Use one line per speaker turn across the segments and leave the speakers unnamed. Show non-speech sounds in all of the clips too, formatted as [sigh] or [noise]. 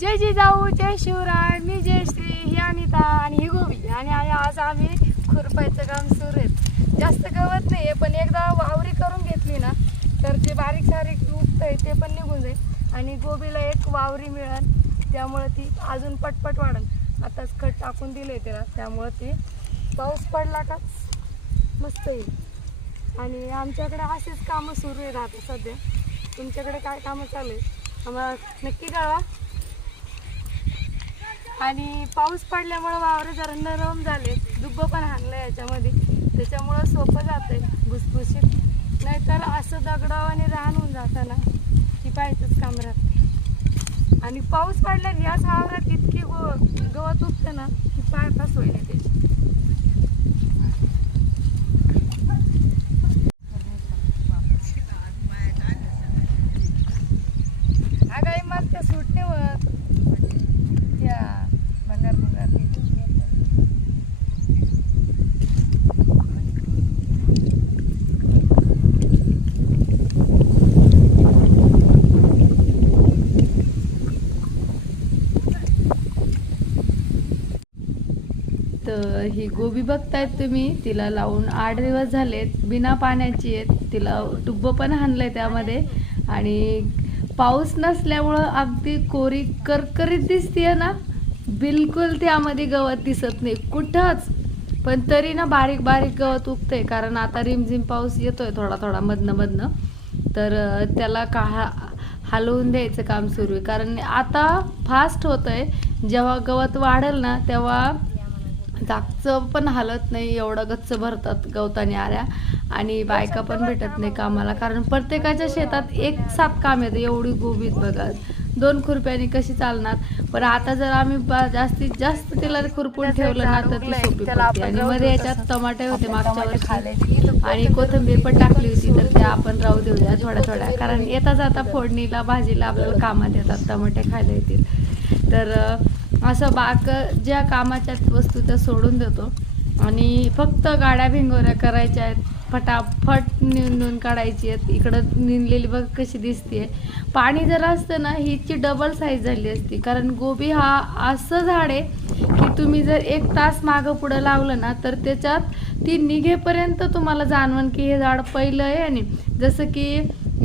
जय जिजाऊ जय शिवराय मी जयश्री ही अनिता आणि ही गोबी आणि आज आम्ही खुरपायचं काम सुरू आहे. जास्त गवत नाही आहे पण एकदा वावरी करून घेतली ना तर जे बारीक सारीक आहे ते पण निघून जाईल. आणि गोबीला एक वावरी मिळेल त्यामुळं ती अजून पटपट वाढेल. आताच खत टाकून दिले त्याला त्यामुळं ती पाऊस पडला का मस्त येईल. आणि आमच्याकडे असेच कामं सुरू आहे राहते सध्या. तुमच्याकडे काय कामं चालू आहे आम्हाला नक्की कळवा. आणि पाऊस पडल्यामुळं वावरे जरा नरम झाले. दुब्ब पण हाणलं याच्यामध्ये. त्याच्यामुळं सोपं जातंय भुसभुशीत. नाहीतर असं दगडावाने रान होऊन जातं ना की पाहिजेच काम राहते आणि पाऊस पडल्याने ह्याच वावरात इतकी गो गवत उठतं ना की पायपास होईल त्याची अगं आई मला त्या सूट नाही होत त्या भंगार भंगार
तर ही गोबी बघतायत तुम्ही? तिला लावून आठ दिवस झालेत. बिना पाण्याची आहेत. तिला टुब्ब पण हाणलंय त्यामध्ये. आणि पाऊस नसल्यामुळं अगदी कोरी करकरीत दिसतीये ना? बिलकुल त्यामध्ये गवत दिसत नाही. कुठंच. पण तरी ना बारीक बारीक गवत उगतंय. कारण आता रिमझिम पाऊस येतोय थोडा थोडा मधनं मधनं. तर त्याला का हलवून द्यायचं काम सुरू आहे. कारण आता फास्ट होतंय. जेव्हा गवत वाढेल ना तेव्हा जागचं पण हालत नाही एवढं गच्च भरतात गवताने आऱ्या. आणि बायका पण भेटत नाही कामाला कारण प्रत्येकाच्या शेतात एक साथ काम येतं एवढी गोबीत बघा. दोन खुरप्याने कशी चालणार? पण आता जर आम्ही जास्तीत जास्त तिला खुरपून ठेवलं ना तर ती सोपी पडते. आणि मध्ये याच्यात टमाटे होते मागच्या वर्षी. आणि कोथिंबीर पण टाकली होती तर त्या आपण राहू देऊया थोड्या थोड्या. कारण येता जाता फोडणीला भाजीला आपल्याला कामात येतात टमाटे खायला येतील. तर असं बाक ज्या कामाच्या वस्तू त्या सोडून देतो. आणि फक्त गाड्या भिंगोऱ्या करायच्या आहेत. फटाफट निंदून काढायची आहेत. इकडं निंदलेली बघ कशी दिसते पाणी जर असतं ना हिची डबल साईज झाली असती. कारण गोबी हा असं झाड आहे की तुम्ही जर एक तास मागं पुढं लावलं ना तर त्याच्यात ती निघेपर्यंत तुम्हाला जाणवण की हे झाड पहिलं आहे आणि जसं की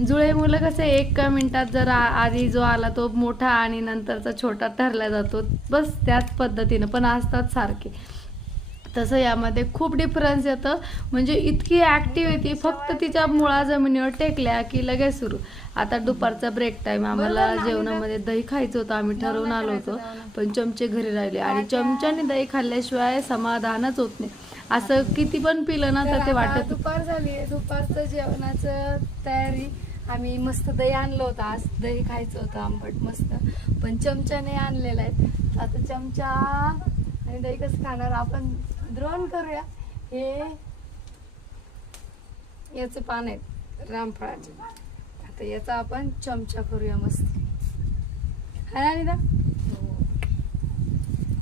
जुळे मुलं कसं एका मिनिटात जर आ- आधी जो आला तो मोठा आणि नंतरचा छोटा ठरला जातो. बस त्याच पद्धतीनं पण असतात सारखे. तसं यामध्ये खूप डिफरन्स येतं. म्हणजे इतकी ॲक्टिव्हिटी फक्त तिच्या मुळा जमिनीवर टेकल्या की लगेच सुरू. आता दुपारचा ब्रेक टाईम आम्हाला जेवणामध्ये दही खायचं होतं आम्ही ठरवून आलो होतो. पण चमचे घरी राहिले. आणि चमच्याने दही खाल्ल्याशिवाय समाधानच होत नाही. असं किती पण पिलं ना तर ते वाटत
दुपार झाली दुपारचं जेवणाचं तयारी आम्ही मस्त दही आणलं होतं आज. दही खायचं होतं आंबट मस्त. पण चमच्याने आणलेलं आहे. आता चमचा आणि दही कसं खाणार? आपण द्रोण करूया. हे याचे पान आहेत रामफळाचे. आता याचा आपण चमचा करूया मस्त. है ना निदा?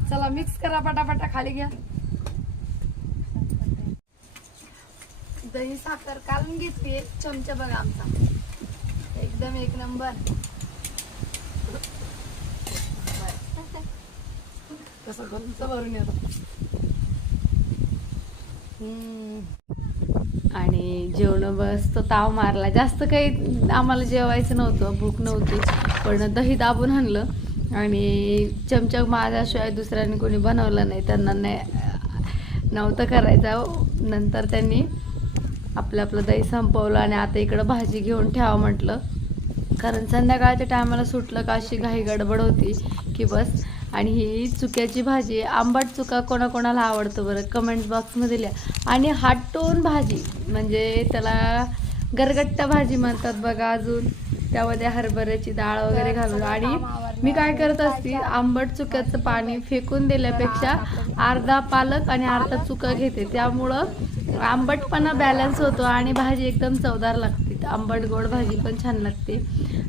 चला मिक्स करा पटापटा खाली घ्या. दही साखर काढून घेतली एक चमचा बघा आमचा. एकदम एक नंबर. कसं [laughs] गंज भरून येतो.
आणि जेवण बस तो ताव मारला. जास्त काही आम्हाला जेवायचं नव्हतं भूक नव्हती. पण दही दाबून आणलं आणि चमचा माझ्याशिवाय दुसऱ्याने कोणी बनवलं नाही. त्यांना नाही नव्हतं करायचं. नंतर त्यांनी आपलं आपलं दही संपवलं आणि आता इकडं भाजी घेऊन ठेवा म्हटलं. कारण संध्याकाळच्या टायमाला सुटलं का अशी घाई गडबड होती की बस. आणि ही चुक्याची भाजी आंबट चुका कोणाकोणाला आवडतं बरं? कमेंट बॉक्समध्ये लिहा. आणि हाटून भाजी म्हणजे त्याला गरगट्टा भाजी म्हणतात बघा अजून. त्यामध्ये हरभऱ्याची डाळ वगैरे घालून. आणि मी काय करत असते आंबट चुक्याचं पाणी फेकून दिल्यापेक्षा अर्धा पालक आणि अर्धा चुका घेते. त्यामुळं आंबटपणा बॅलन्स होतो आणि भाजी एकदम चवदार लागते. आंबट गोड भाजी पण छान लागते.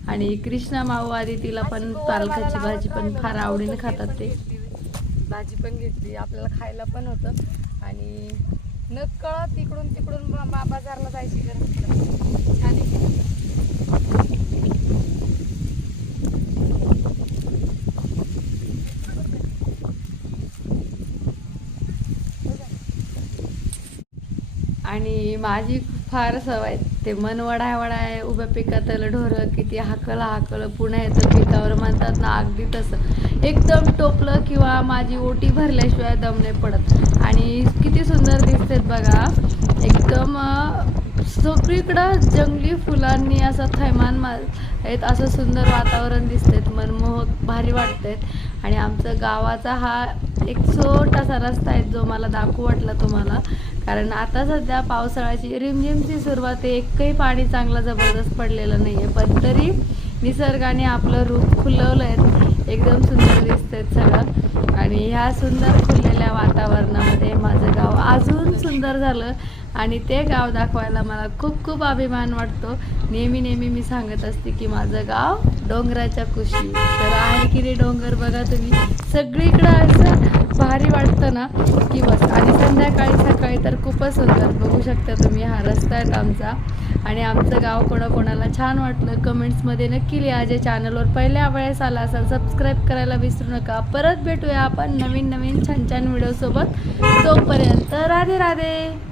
आणि कृष्णा माऊ आधी तिला पण पालकाची भाजी पण फार आवडीने खातात ते.
भाजी पण घेतली आपल्याला खायला पण होतं. आणि न कळत इकडून तिकडून बाजारला जायची गरज छान
आणि माझी फार सवय ते मन वडाय वडाय उभ्या पिकातलं ढोरं किती हाकलं हाकलं पुन्हा येतं पिकावर म्हणतात ना अगदी तसं. एकदम टोपलं किंवा माझी ओटी भरल्याशिवाय दम नाही पडत. आणि किती सुंदर दिसतात बघा. एकदम सगळीकडं जंगली फुलांनी असं थैमान मा आहेत असं सुंदर वातावरण दिसतात. मनमोहक भारी वाटतात. आणि आमचं गावाचा हा एक छोटासा रस्ता आहे जो मला दाखवू वाटला तुम्हाला. कारण आता सध्या पावसाळ्याची रिमझिमची सुरुवात आहे. एकही पाणी चांगलं जबरदस्त पडलेलं नाही आहे पण तरी निसर्गाने आपलं रूप खुलवलं आहे एकदम सुंदर दिसतंय सगळं. आणि ह्या सुंदर खुललेल्या वातावरणामध्ये माझं गाव अजून सुंदर झालं. आणि ते गाव दाखवायला मला खूप खूप अभिमान वाटतो. नेहमी नेहमी मी सांगत असते की माझं गाव डोंगराच्या कुशी. तर आहे की रे डोंगर बघा तुम्ही. सगळीकडं असं भारी वाटतं ना? की बस. आणि संध्याकाळी सकाळी तर खूपच सुंदर. बघू शकता तुम्ही हा रस्ता आहे आमचा. आणि आमचं गाव कोणाकोणाला छान वाटलं कमेंट्समध्ये नक्की लिहा. जे चॅनलवर पहिल्या वेळेस आला असाल सबस्क्राईब करायला विसरू नका. परत भेटूया आपण नवीन नवीन छान छान व्हिडिओसोबत तोपर्यंत राधे राधे.